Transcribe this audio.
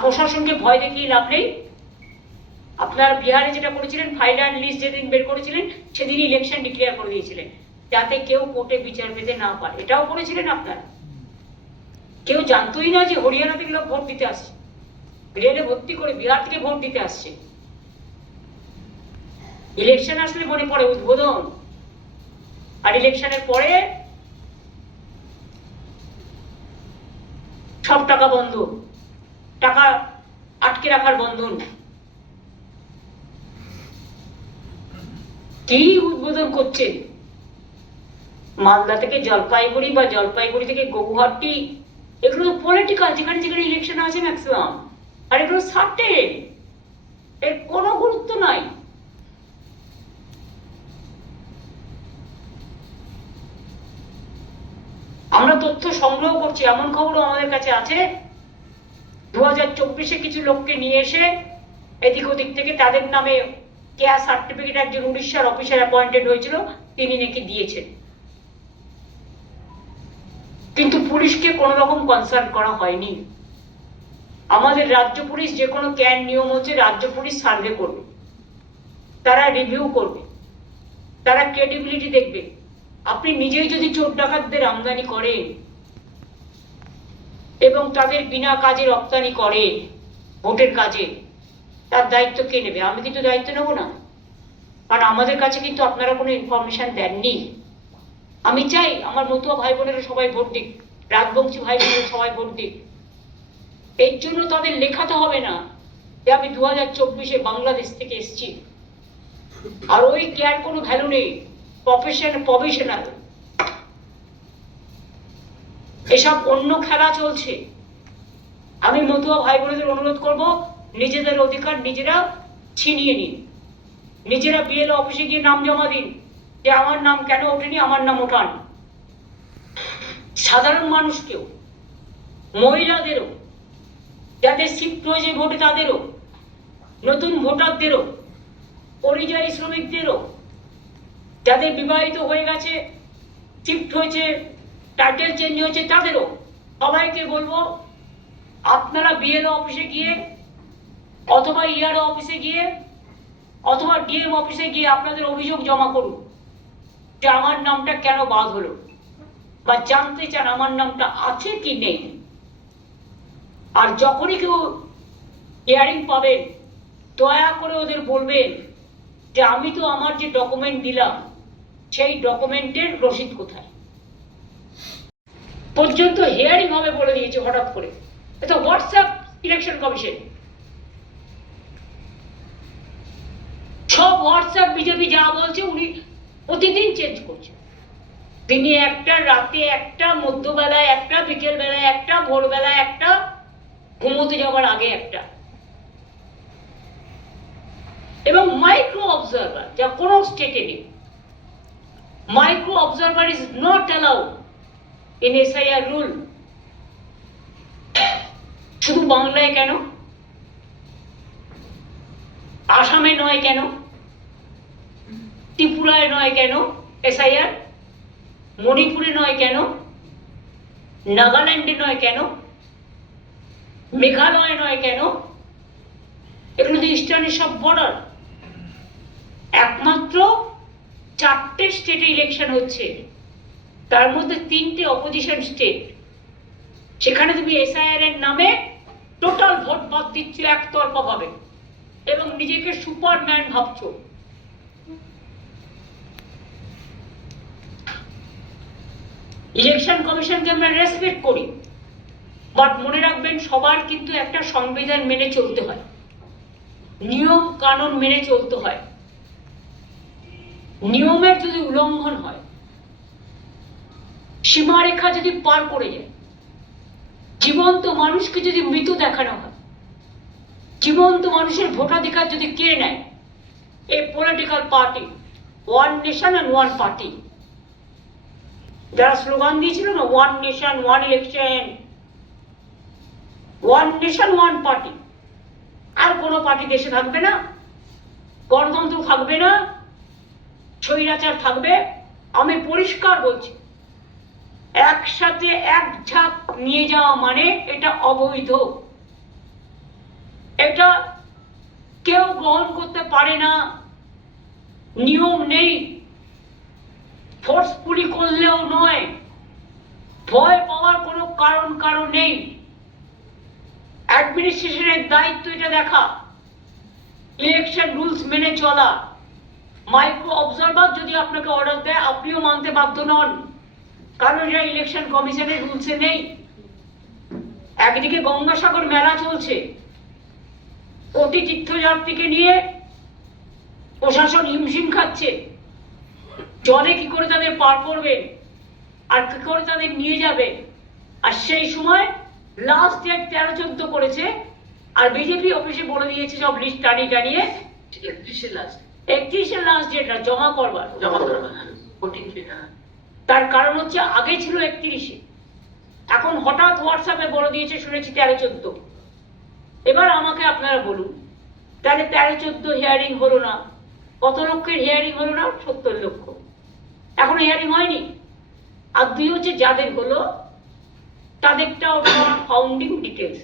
প্রশাসনকে ভয় দেখিয়ে লাভ নেই। আপনারা বিহারে যেটা করেছিলেন, ফাইনাল লিস্ট যেদিন বের করেছিলেন সেদিন ইলেকশন ডিক্লেয়ার করে দিয়েছিলেন যাতে কেউ কোর্টে বিচার পেতে না পারে। এটাও করেছিলেন আপনারা। কেউ জানতোই না যে হরিয়ানা থেকে লোক ভোট দিতে আসছে, রেলে ভর্তি করে বিহার থেকে ভোট দিতে আসছে। ইলেকশন আসলে মনে পড়ে উদ্বোধন, আর ইলেকশনের পরে সব টাকা বন্ধ, টাকা আটকে রাখার বন্ধন। কি উদ্বোধন করছেন? মালদা থেকে জলপাইগুড়ি বা জলপাইগুড়ি থেকে গৌহাটি, এগুলো পলিটিক্যাল, যেখানে যেখানে ইলেকশন আছে ম্যাক্সিমাম, আর এগুলো সার্টেন, এর কোনো গুরুত্ব নাই। আমরা তথ্য সংগ্রহ করছি, এমন খবরও আমাদের কাছে আছে 2024-এ কিছু লোককে নিয়ে এসে এদিক ওদিক থেকে তাদের নামে কেয়ার সার্টিফিকেট একজন উড়িষ্যার অফিসার অ্যাপয়েন্টেড হয়েছিল, তিনি নাকি দিয়েছেন। কিন্তু পুলিশকে কোনো রকম কনসাল্ট করা হয়নি। আমাদের রাজ্য পুলিশ যে কোনো ক্যান নিয়ম হচ্ছে রাজ্য পুলিশ সার্ভে করবে, তারা রিভিউ করবে, তারা ক্রেডিবিলিটি দেখবে। আপনি নিজেই যদি চোর ডাকাতদের আমদানি করেন এবং তাদের বিনা কাজে রপ্তানি করে ভোটের কাজে, তার দায়িত্ব কে নেবে? আমি কিন্তু দায়িত্ব নেব না, কারণ আমাদের কাছে কিন্তু আপনারা কোনো ইনফরমেশন দেননি। আমি চাই আমার মতুয়া ভাই বোনেরা সবাই ভোট দিক, রাজবংশী ভাই বোনেরা সবাই ভোট দিক। এর জন্য তাদের লেখাতে হবে না যে আমি 2024-এ বাংলাদেশ থেকে এসেছি। আর ওই কেয়ার কোনো ভ্যালু নেই, প্রফেশনাল এসব অন্য খেলা চলছে। আমি মতুয়া ভাই বোনেদের অনুরোধ করব, নিজেদের অধিকার নিজেরা ছিনিয়ে নিন, নিজেরা বিএলও অফিসে গিয়ে নাম জমা দিন যে আমার নাম কেন ওঠেনি, আমার নাম ওঠান। সাধারণ মানুষকেও, মহিলাদেরও, যাদের শিফট হয়েছে ভোটে তাদেরও, নতুন ভোটারদেরও, পরিযায়ী শ্রমিকদেরও, যাদের বিবাহিত হয়ে গেছে, শিফট হয়েছে, টাইটেল চেঞ্জ হয়েছে তাদেরও, সবাইকে বলবো আপনারা বিএলও অফিসে গিয়ে অথবা ইআরও অফিসে গিয়ে অথবা ডিএম অফিসে গিয়ে আপনাদের অভিযোগ জমা করুন যে আমার নামটা কেন বাদ হলো, বা জানতে চান আমার নামটা আছে কি নেই। আর যখনই কেউ হিয়ারিং পাবেন দয়া করে ওদের বলবেন যে আমি তো আমার যে ডকুমেন্ট দিলাম সেই ডকুমেন্টের রসিদ কোথায়। পর্যন্ত হিয়ারিং হবে বলে দিয়েছে হঠাৎ করে, এটা হোয়াটসঅ্যাপ ইলেকশন কমিশন, সব হোয়াটসঅ্যাপ বিজেপি যা বলছে উনি প্রতিদিন চেঞ্জ করছে। দিনে একটা, রাতে একটা, মধ্যবেলায় একটা, বিকেল বেলায় একটা, ভোরবেলায় একটা, ঘুমোতে যাওয়ার আগে একটা। এবং মাইক্রো অবজারভার যা কোনো স্টেটে নেই। Micro observer is not allowed in SIR rule. শুধু বাংলায় কেন, আসামে নয় কেন, ত্রিপুরায় নয় কেন এসআইআর, মণিপুরে নয় কেন, নাগাল্যান্ডে নয় কেন, মেঘালয় নয় কেন? এগুলো তো ইস্টার্নের সব বর্ডার। একমাত্র 4টে স্টেটে ইলেকশন হচ্ছে, তার মধ্যে 3টে অপোজিশন স্টেট। সেখানে তুমি এসআইআর এর নামে টোটাল ভোট বাদ দিচ্ছ একতরফা ভাবে এবং নিজেকে সুপারম্যান ভাবছো। ইলেকশন কমিশনকে আমরা রেসপেক্ট করি, বাট মনে রাখবেন সবার কিন্তু একটা সংবিধান মেনে চলতে হয়, নিয়ম কানুন মেনে চলতে হয়। নিয়মের যদি উল্লঙ্ঘন হয়, সীমারেখা যদি পার করে যায়, জীবন্ত মানুষকে যদি মৃত দেখানো হয়, জীবন্ত মানুষের ভোটাধিকার যদি কেড়ে নেয় এ political party, one nation and one party, যারা স্লোগান দিয়েছিল না, one nation one election, one nation one party, আর কোনো পার্টি দেশে থাকবে না, গণতন্ত্র থাকবে না, স্বৈরাচার থাকবে। আমি পরিষ্কার বলছি, একসাথে এক ঝাঁক নিয়ে যাওয়া মানে এটা অবৈধ। এটা কেউ গ্রহণ করতে পারে না, নিয়ম নেই, ফোর্সফুলি করলেও নয়, ভয় পাওয়ার কোনো কারণ নেই। অ্যাডমিনিস্ট্রেশনের দায়িত্ব এটা দেখা, ইলেকশন রুলস মেনে চলা। মাইক্রো অবজারভার যদি আপনাকে অর্ডার দেয় আপনিও মানতে বাধ্য নন, কারণ এটা ইলেকশন কমিশনের রুলসে নেই। একদিকে গঙ্গাসাগর মেলা চলছে, কোটি তীর্থযাত্রীকে নিয়ে প্রশাসন হিমশিম খাচ্ছে, জলে কি করে তাদের পার করবেন আর কি করে তাদের নিয়ে যাবে। আর সেই সময় লাস্ট ডেট 13-14 করেছে, আর বিজেপি অফিসে বলে দিয়েছে সব লিস্ট টানিয়ে 31 লাস্ট ডেট জমা করবার। তার কারণ হচ্ছে আগে ছিল 31-এ, এখন হঠাৎ হোয়াটসঅ্যাপে বলে দিয়েছে শুনেছি 13-14। এবার আমাকে আপনারা বলুন, তাহলে 13-14 হিয়ারিং হলো না, কত লক্ষের হিয়ারিং হলো না? 70 লক্ষ। এখন হিয়ারিং হয়নি। আর দুই হচ্ছে যাদের হলো তাদেরটাও ফাউন্ডিং ডিটেলস,